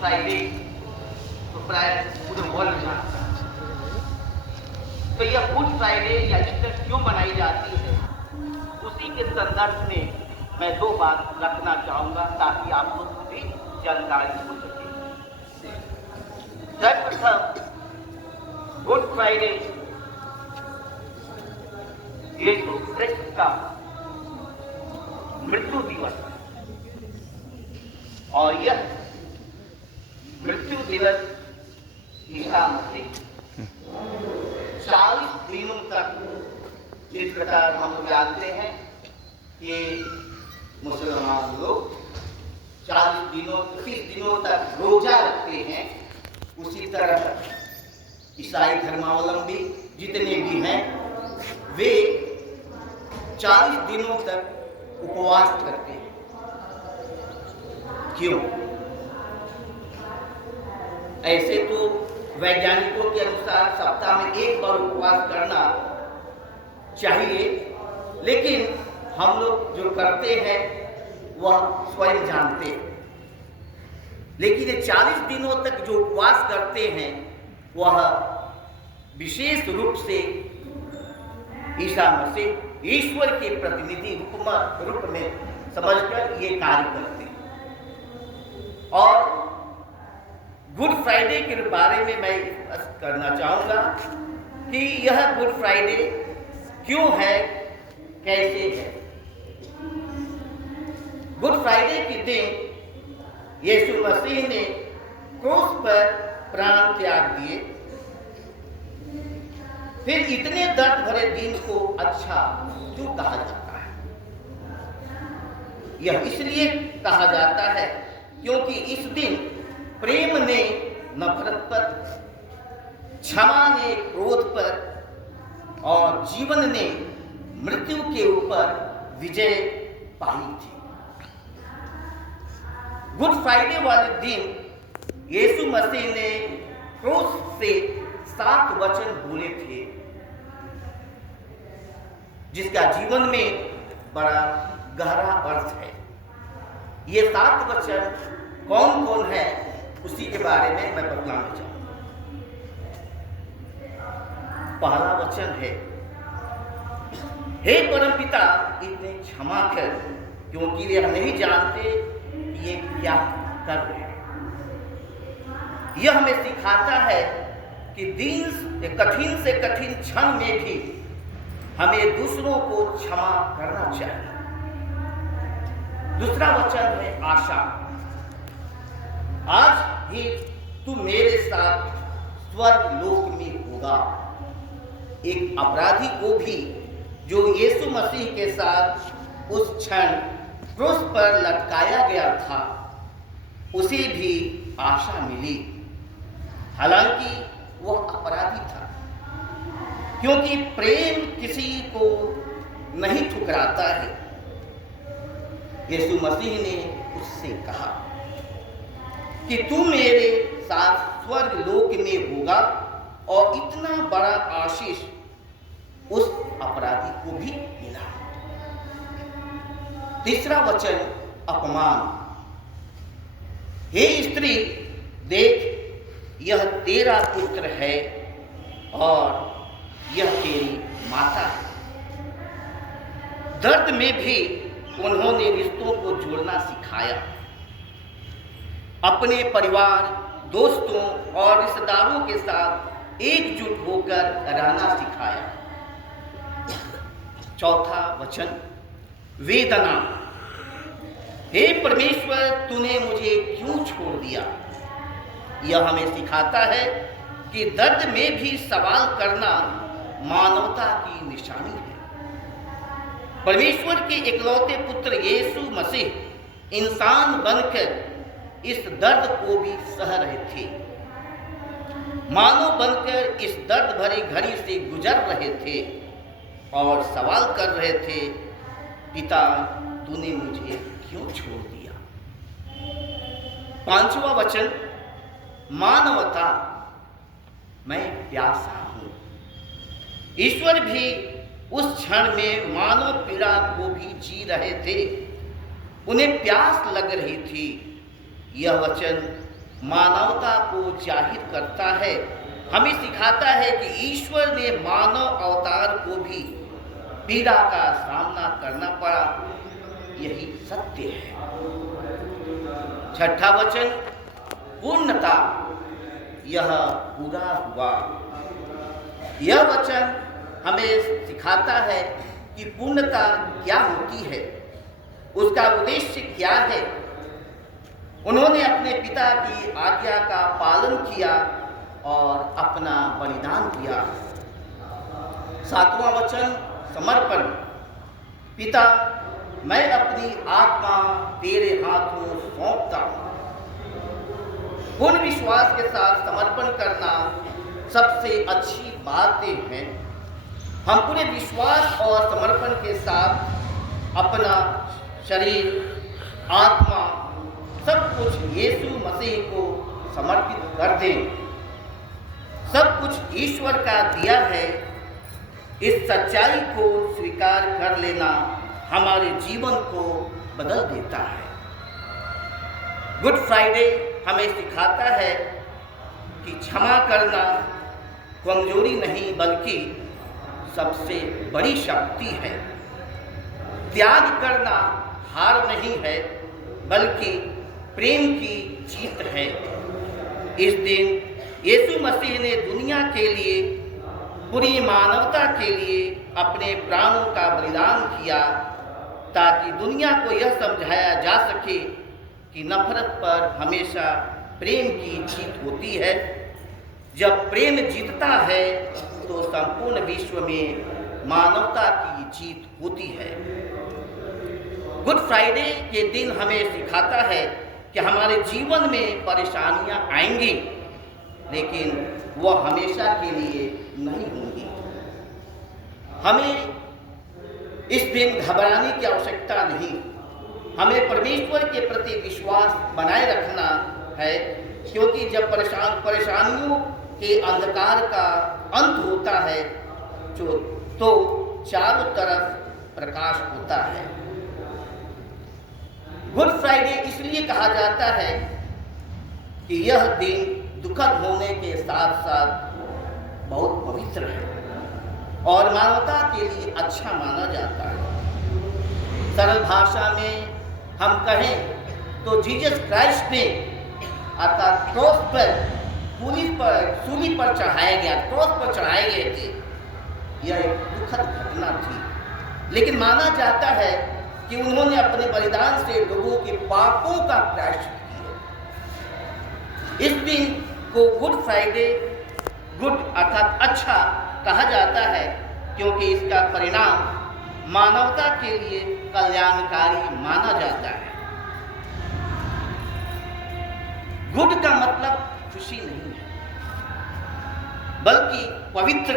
Friday तो प्राय पूरे वर्ल्ड जानता है। तो यह गुड फ्राइडे या ईस्टर क्यों मनाई जाती है, उसी के संदर्भ में मैं दो बात रखना चाहूँगा ताकि आप लोग को भी जानकारी हो सके। सर्वप्रथम गुड फ्राइडे यीशु क्रिस्त का मृत्यु दिवस है और यह मृत्यु दिवस ईसा मसीह 40 दिनों तक, जिस प्रकार हम जानते हैं कि मुसलमान लोग 30 दिनों तक रोजा रखते हैं, उसी तरह ईसाई धर्मावलंबी जितने भी हैं वे 40 दिनों तक उपवास करते हैं। क्यों? ऐसे तो वैज्ञानिकों के अनुसार सप्ताह में एक बार उपवास करना चाहिए, लेकिन हम लोग जो करते हैं वह स्वयं जानते हैं। लेकिन ये 40 दिनों तक जो उपवास करते हैं वह विशेष रूप से ईसा मसीह ईश्वर के प्रतिनिधि रूप में समझकर ये कार्य करते हैं। और गुड फ्राइडे के बारे में मैं करना चाहूँगा कि यह गुड फ्राइडे क्यों है, कैसे है। गुड फ्राइडे के दिन यीशु मसीह ने क्रूस पर प्राण त्याग दिए, फिर इतने दर्द भरे दिन को अच्छा क्यों कहा जाता है? यह इसलिए कहा जाता है क्योंकि इस दिन प्रेम ने नफरत पर, क्षमा ने क्रोध पर और जीवन ने मृत्यु के ऊपर विजय पाई थी। गुड फ्राइडे वाले दिन यीशु मसीह ने क्रूस से 7 वचन बोले थे, जिसका जीवन में बड़ा गहरा अर्थ है। ये 7 वचन कौन कौन है उसी के बारे में मैं बतलाना चाहूँगा। पहला वचन है, हे परमपिता इन्हें क्षमा कर, क्योंकि वे नहीं जानते कि ये क्या कर रहे हैं। यह हमें सिखाता है कि कठिन से कठिन क्षण में भी हमें दूसरों को क्षमा करना चाहिए। दूसरा वचन है आशा। आज ही तू मेरे साथ स्वर्ग लोक में होगा। एक अपराधी को भी जो यीशु मसीह के साथ उस क्षण क्रूस पर लटकाया गया था, उसे भी आशा मिली, हालांकि वह अपराधी था। क्योंकि प्रेम किसी को नहीं ठुकराता है। यीशु मसीह ने उससे कहा कि तू मेरे साथ स्वर्ग लोक में होगा, और इतना बड़ा आशीष उस अपराधी को भी मिला। तीसरा वचन अपमान। हे स्त्री देख, यह तेरा पुत्र है और यह तेरी माता है। दर्द में भी उन्होंने रिश्तों को जोड़ना सिखाया, अपने परिवार, दोस्तों और रिश्तेदारों के साथ एकजुट होकर रहना सिखाया। चौथा वचन वेदना। हे परमेश्वर तूने मुझे क्यों छोड़ दिया। यह हमें सिखाता है कि दर्द में भी सवाल करना मानवता की निशानी है। परमेश्वर के इकलौते पुत्र यीशु मसीह इंसान बनकर इस दर्द को भी सह रहे थे। मानव बनकर इस दर्द भरी घड़ी से गुजर रहे थे और सवाल कर रहे थे, पिता तूने मुझे क्यों छोड़ दिया। पांचवा वचन मानवता। मैं प्यासा हूं। ईश्वर भी उस क्षण में मानव पीड़ा को भी जी रहे थे, उन्हें प्यास लग रही थी। यह वचन मानवता को जाहिर करता है, हमें सिखाता है कि ईश्वर ने मानव अवतार को भी पीड़ा का सामना करना पड़ा। यही सत्य है। छठा वचन, पूर्णता, यह पूरा हुआ। यह वचन हमें सिखाता है कि पूर्णता क्या होती है, उसका उद्देश्य क्या है। उन्होंने अपने पिता की आज्ञा का पालन किया और अपना बलिदान किया। सातवां वचन, समर्पण, पिता मैं अपनी आत्मा तेरे हाथों सौंपता हूं। पूर्ण विश्वास के साथ समर्पण करना सबसे अच्छी बातें हैं। हम पूरे विश्वास और समर्पण के साथ अपना शरीर, आत्मा, सब कुछ यीशु मसीह को समर्पित कर दें। सब कुछ ईश्वर का दिया है। इस सच्चाई को स्वीकार कर लेना हमारे जीवन को बदल देता है। गुड फ्राइडे हमें सिखाता है कि क्षमा करना कमजोरी नहीं बल्कि सबसे बड़ी शक्ति है। त्याग करना हार नहीं है बल्कि प्रेम की जीत है। इस दिन यीशु मसीह ने दुनिया के लिए, पूरी मानवता के लिए अपने प्राणों का बलिदान किया ताकि दुनिया को यह समझाया जा सके कि नफरत पर हमेशा प्रेम की जीत होती है। जब प्रेम जीतता है तो संपूर्ण विश्व में मानवता की जीत होती है। गुड फ्राइडे के दिन हमें सिखाता है कि हमारे जीवन में परेशानियां आएंगी, लेकिन वह हमेशा के लिए नहीं होंगी। हमें इस दिन घबराने की आवश्यकता नहीं। हमें परमेश्वर के प्रति विश्वास बनाए रखना है, क्योंकि जब परेशानियों के अंधकार का अंत होता है तो चारों तरफ प्रकाश होता है। गुड फ्राइडे इसलिए कहा जाता है कि यह दिन दुखद होने के साथ साथ बहुत पवित्र है और मानवता के लिए अच्छा माना जाता है। सरल भाषा में हम कहें तो जीसस क्राइस्ट ने अर्थात क्रॉस पर, सूली पर चढ़ाया गया, क्रॉस पर चढ़ाए गए थे। यह एक दुखद घटना थी, लेकिन माना जाता है कि उन्होंने अपने बलिदान से लोगों के पापों का प्रायश्चित किया। इस दिन को गुड फ्राइडे, गुड अर्थात अच्छा कहा जाता है क्योंकि इसका परिणाम मानवता के लिए कल्याणकारी माना जाता है। गुड का मतलब खुशी नहीं है बल्कि पवित्र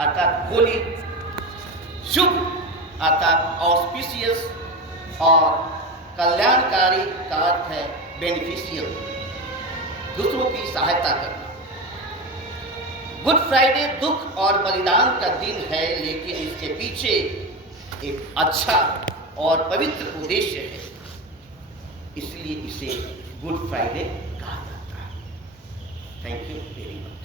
अर्थात होली, शुभ अर्थात ऑस्पिशियस और कल्याणकारी का अर्थ है बेनिफिशियल, दूसरों की सहायता करना। गुड फ्राइडे दुख और बलिदान का दिन है, लेकिन इसके पीछे एक अच्छा और पवित्र उद्देश्य है, इसलिए इसे गुड फ्राइडे कहा जाता है। Thank you very much.